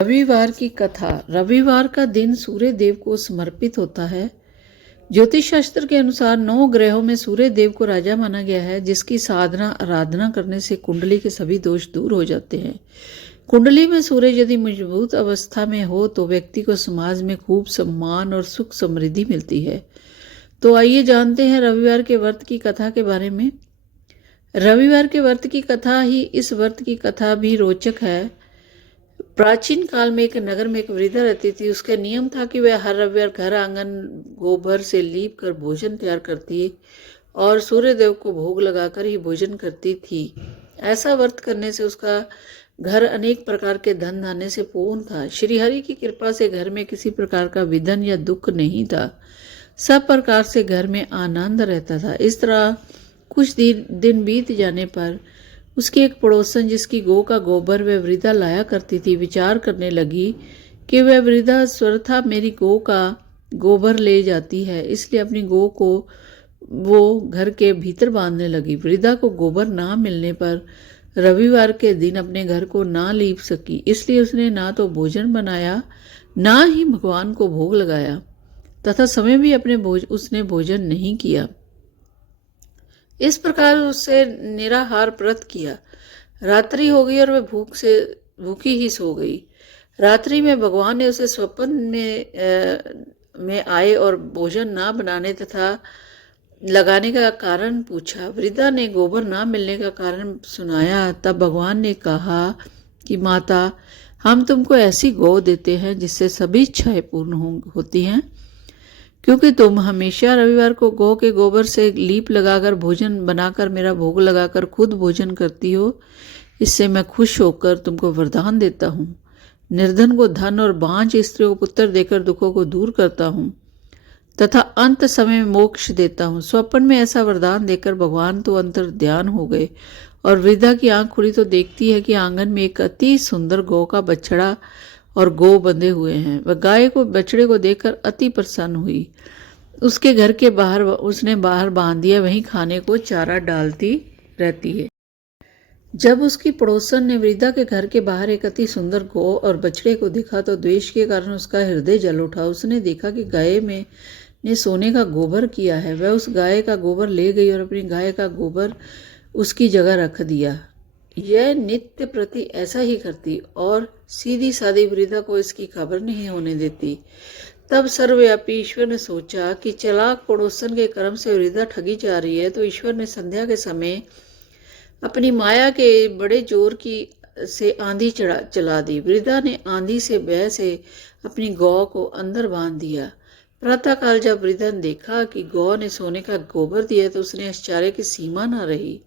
रविवार की कथा। रविवार का दिन सूर्य देव को समर्पित होता है। ज्योतिष शास्त्र के अनुसार 9 ग्रहों में सूर्य देव को राजा माना गया है, जिसकी साधना आराधना करने से कुंडली के सभी दोष दूर हो जाते हैं। कुंडली में सूर्य यदि मजबूत अवस्था में हो तो व्यक्ति को समाज में खूब सम्मान और सुख समृद्धि मिलती है। तो आइए जानते हैं रविवार के व्रत की कथा के बारे में। रविवार के व्रत की कथा ही इस व्रत की कथा भी रोचक है। प्राचीन काल में एक नगर में एक वृद्धा रहती थी। उसका नियम था कि वह हर रविवार घर आंगन गोबर से लीप कर भोजन तैयार करती और सूर्यदेव को भोग लगाकर ही भोजन करती थी। ऐसा व्रत करने से उसका घर अनेक प्रकार के धन धान्य से पूर्ण था। श्रीहरि की कृपा से घर में किसी प्रकार का विघ्न या दुख नहीं था। सब प्रकार से घर में आनंद रहता था। इस तरह कुछ दिन बीत जाने पर उसकी एक पड़ोसन, जिसकी गौ का गोबर वह वृद्धा लाया करती थी, विचार करने लगी कि वह वृद्धा स्वतः मेरी गौ का गोबर ले जाती है, इसलिए अपनी गौ को वो घर के भीतर बांधने लगी। वृद्धा को गोबर ना मिलने पर रविवार के दिन अपने घर को ना लीप सकी, इसलिए उसने ना तो भोजन बनाया, ना ही भगवान को भोग लगाया तथा समय भी उसने भोजन नहीं किया। इस प्रकार उससे निराहार व्रत किया। रात्रि हो गई और वह भूखी ही सो गई। रात्रि में भगवान ने उसे स्वप्न में आए और भोजन ना बनाने तथा लगाने का कारण पूछा। वृद्धा ने गोबर ना मिलने का कारण सुनाया। तब भगवान ने कहा कि माता, हम तुमको ऐसी गौ देते हैं जिससे सभी इच्छाएं पूर्ण होती हैं। क्योंकि तुम हमेशा रविवार को गौ के गोबर से लीप लगाकर भोजन बनाकर मेरा भोग लगाकर खुद भोजन करती हो, इससे मैं खुश होकर तुमको वरदान देता हूँ। निर्धन को धन और बांझ स्त्रियों को पुत्र देकर दुखों को दूर करता हूँ तथा अंत समय में मोक्ष देता हूँ। स्वप्न में ऐसा वरदान देकर भगवान तो अंतर ध्यान हो गए और वृद्धा की आंख खुली तो देखती है कि आंगन में एक अति सुंदर गौ का बछड़ा और गौ बंधे हुए हैं। वह गाय को बछड़े को देखकर अति प्रसन्न हुई। उसके घर के बाहर उसने बाहर बांध दिया, वहीं खाने को चारा डालती रहती है। जब उसकी पड़ोसन ने वृद्धा के घर के बाहर एक अति सुंदर गौ और बछड़े को देखा तो द्वेष के कारण उसका हृदय जल उठा। उसने देखा कि गाय ने सोने का गोबर किया है। वह उस गाय का गोबर ले गई और अपनी गाय का गोबर उसकी जगह रख दिया। यह नित्य प्रति ऐसा ही करती और सीधी सादी वृद्धा को इसकी खबर नहीं होने देती। तब सर्वव्यापी ईश्वर ने सोचा कि चालाक पड़ोसन के कर्म से वृद्धा ठगी जा रही है, तो ईश्वर ने संध्या के समय अपनी माया के बड़े जोर से आंधी चला दी। वृद्धा ने आंधी से भय से अपनी गौ को अंदर बांध दिया। प्रातःकाल जब वृद्धा ने देखा कि गौ ने सोने का गोबर दिया तो उसने आश्चर्य की सीमा न रही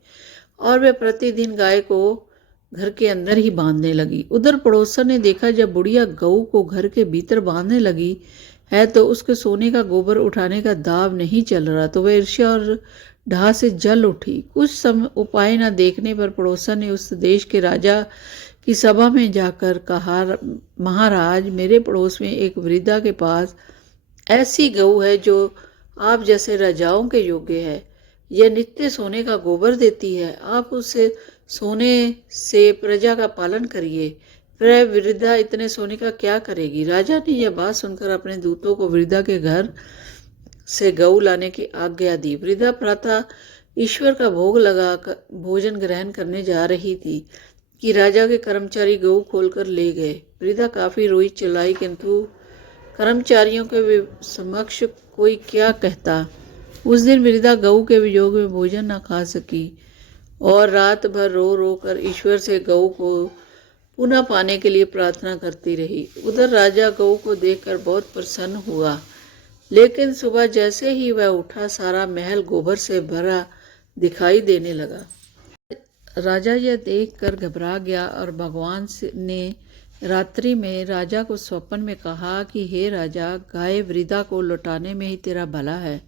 और वह प्रतिदिन गाय को घर के अंदर ही बांधने लगी। उधर पड़ोसन ने देखा जब बुढ़िया गऊ को घर के भीतर बांधने लगी है तो उसके सोने का गोबर उठाने का दाव नहीं चल रहा, तो वह ईर्ष्या और ढा से जल उठी। कुछ समय उपाय न देखने पर पड़ोसन ने उस देश के राजा की सभा में जाकर कहा, महाराज, मेरे पड़ोस में एक वृद्धा के पास ऐसी गऊ है जो आप जैसे राजाओं के योग्य है। यह नित्य सोने का गोबर देती है। आप उससे सोने से प्रजा का पालन करिए। वह वृद्धा इतने सोने का क्या करेगी? राजा ने यह बात सुनकर अपने दूतों को वृद्धा के घर से गऊ लाने की आज्ञा दी। वृद्धा प्रातः ईश्वर का भोग लगाकर भोजन ग्रहण करने जा रही थी कि राजा के कर्मचारी गऊ खोलकर ले गए। वृद्धा काफी रोई चिल्लाई, किंतु कर्मचारियों के समक्ष कोई क्या कहता। उस दिन वृद्धा गऊ के वियोग में भोजन न खा सकी और रात भर रो रो कर ईश्वर से गऊ को पुनः पाने के लिए प्रार्थना करती रही। उधर राजा गऊ को देखकर बहुत प्रसन्न हुआ, लेकिन सुबह जैसे ही वह उठा सारा महल गोबर से भरा दिखाई देने लगा। राजा यह देखकर घबरा गया और भगवान ने रात्रि में राजा को स्वप्न में कहा कि हे राजा, गाय वृद्धा को लौटाने में ही तेरा भला है।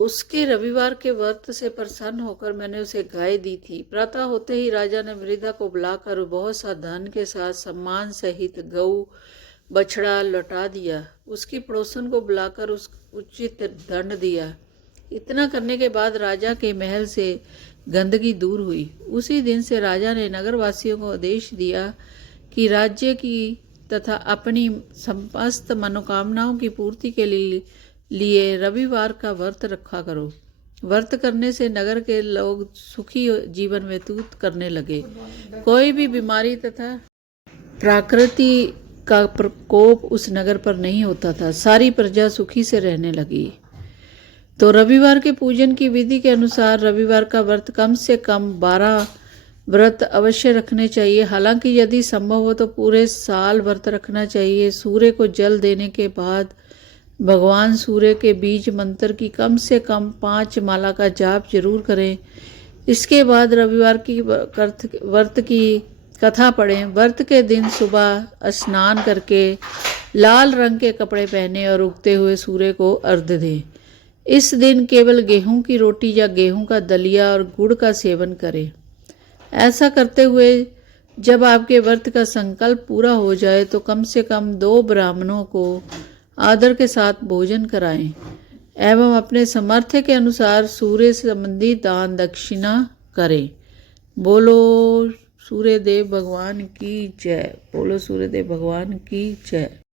उसके रविवार के व्रत से प्रसन्न होकर मैंने उसे गाय दी थी। प्रातः होते ही राजा ने वृद्धा को बुलाकर बहुत सा धन के साथ सम्मान सहित गऊ बछड़ा लौटा दिया। उसकी पड़ोसन को बुलाकर उचित दंड दिया। इतना करने के बाद राजा के महल से गंदगी दूर हुई। उसी दिन से राजा ने नगरवासियों को आदेश दिया कि राज्य की तथा अपनी समस्त मनोकामनाओं की पूर्ति के लिए रविवार का व्रत रखा करो। व्रत करने से नगर के लोग सुखी जीवन व्यतीत करने लगे। कोई भी बीमारी तथा प्रकृति का प्रकोप उस नगर पर नहीं होता था। सारी प्रजा सुखी से रहने लगी। तो रविवार के पूजन की विधि के अनुसार रविवार का व्रत कम से कम 12 व्रत अवश्य रखने चाहिए। हालांकि यदि संभव हो तो पूरे साल व्रत रखना चाहिए। सूर्य को जल देने के बाद भगवान सूर्य के बीज मंत्र की कम से कम 5 माला का जाप जरूर करें। इसके बाद रविवार की व्रत की कथा पढ़ें। व्रत के दिन सुबह स्नान करके लाल रंग के कपड़े पहने और उगते हुए सूर्य को अर्घ्य दें। इस दिन केवल गेहूं की रोटी या गेहूं का दलिया और गुड़ का सेवन करें। ऐसा करते हुए जब आपके व्रत का संकल्प पूरा हो जाए तो कम से कम 2 ब्राह्मणों को आदर के साथ भोजन कराएं एवं अपने सामर्थ्य के अनुसार सूर्य संबंधी दान दक्षिणा करें। बोलो सूर्यदेव भगवान की जय। बोलो सूर्यदेव भगवान की जय।